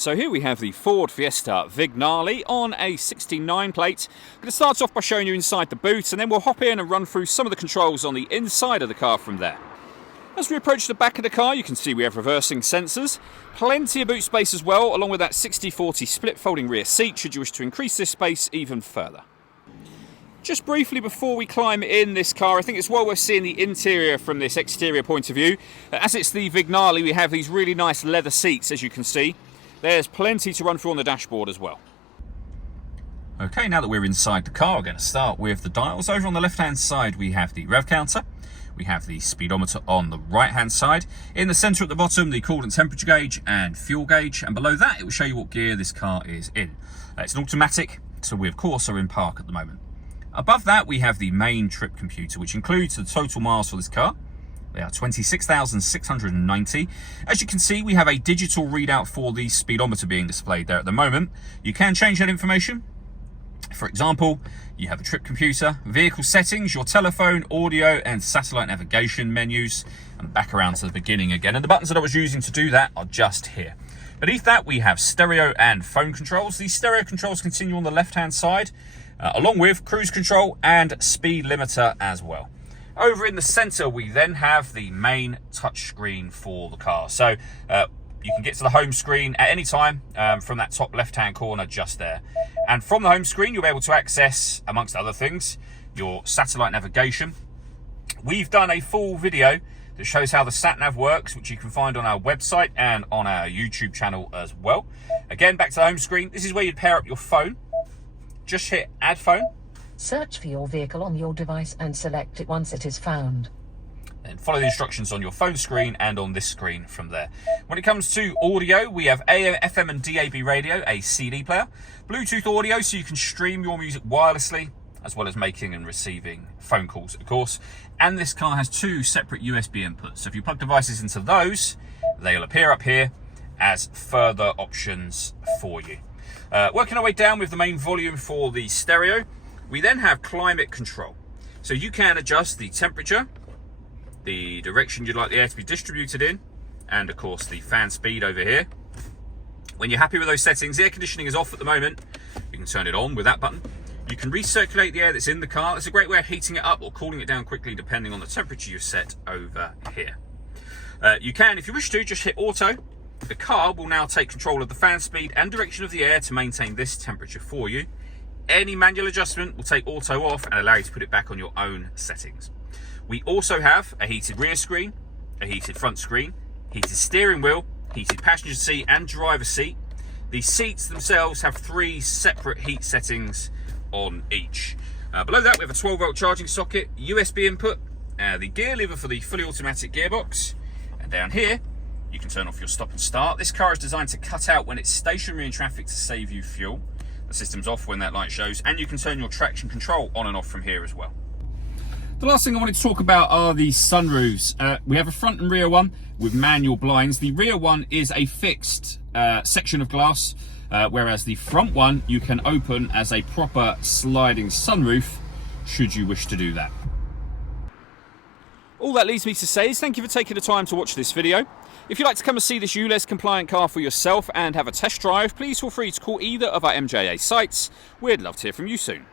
So here we have the Ford Fiesta Vignale on a 69 plate. I'm going to start off by showing you inside the boot, and then we'll hop in and run through some of the controls on the inside of the car from there. As we approach the back of the car, you can see we have reversing sensors, plenty of boot space as well, along with that 60/40 split folding rear seat should you wish to increase this space even further. Just briefly before we climb in this car, I think it's well worth seeing the interior from this exterior point of view. As it's the Vignale, we have these really nice leather seats, as you can see. There's plenty to run through on the dashboard as well. Okay, now that we're inside the car, we're going to start with the dials. Over on the left-hand side, we have the rev counter. We have the speedometer on the right-hand side. In the centre at the bottom, the coolant temperature gauge and fuel gauge. And below that, it will show you what gear this car is in. It's an automatic, so we, of course, are in park at the moment. Above that, we have the main trip computer, which includes the total miles for this car. They are 26,690. As you can see, we have a digital readout for the speedometer being displayed there at the moment. You can change that information. For example, you have a trip computer, vehicle settings, your telephone, audio and satellite navigation menus, and back around to the beginning again. And the buttons that I was using to do that are just here. Beneath that, we have stereo and phone controls. These stereo controls continue on the left-hand side, along with cruise control and speed limiter as well. Over in the center, we then have the main touchscreen for the car. So you can get to the home screen at any time from that top left-hand corner just there. And from the home screen, you'll be able to access, amongst other things, your satellite navigation. We've done a full video that shows how the sat-nav works, which you can find on our website and on our YouTube channel as well. Again, back to the home screen. This is where you'd pair up your phone. Just hit Add Phone. Search for your vehicle on your device and select it once it is found. And follow the instructions on your phone screen and on this screen from there. When it comes to audio, we have AM, FM and DAB radio, a CD player, Bluetooth audio so you can stream your music wirelessly, as well as making and receiving phone calls, of course. And this car has two separate USB inputs. So if you plug devices into those, they'll appear up here as further options for you. Working our way down with the main volume for the stereo, we then have climate control. So you can adjust the temperature, the direction you'd like the air to be distributed in, and of course the fan speed over here. When you're happy with those settings, the air conditioning is off at the moment. You can turn it on with that button. You can recirculate the air that's in the car. It's a great way of heating it up or cooling it down quickly depending on the temperature you've set over here. You can, if you wish to, just hit auto. The car will now take control of the fan speed and direction of the air to maintain this temperature for you. Any manual adjustment will take auto off and allow you to put it back on your own settings. We also have a heated rear screen, a heated front screen, heated steering wheel, heated passenger seat and driver seat. The seats themselves have 3 separate heat settings on each. Below that we have a 12-volt charging socket, USB input, the gear lever for the fully automatic gearbox, and down here you can turn off your stop and start. This car is designed to cut out when it's stationary in traffic to save you fuel. The system's off when that light shows, and you can turn your traction control on and off from here as well. The last thing I wanted to talk about are the sunroofs. We have a front and rear one with manual blinds. The rear one is a fixed section of glass, whereas the front one you can open as a proper sliding sunroof should you wish to do that. All that leaves me to say is thank you for taking the time to watch this video. If you'd like to come and see this ULEZ compliant car for yourself and have a test drive, please feel free to call either of our MJA sites. We'd love to hear from you soon.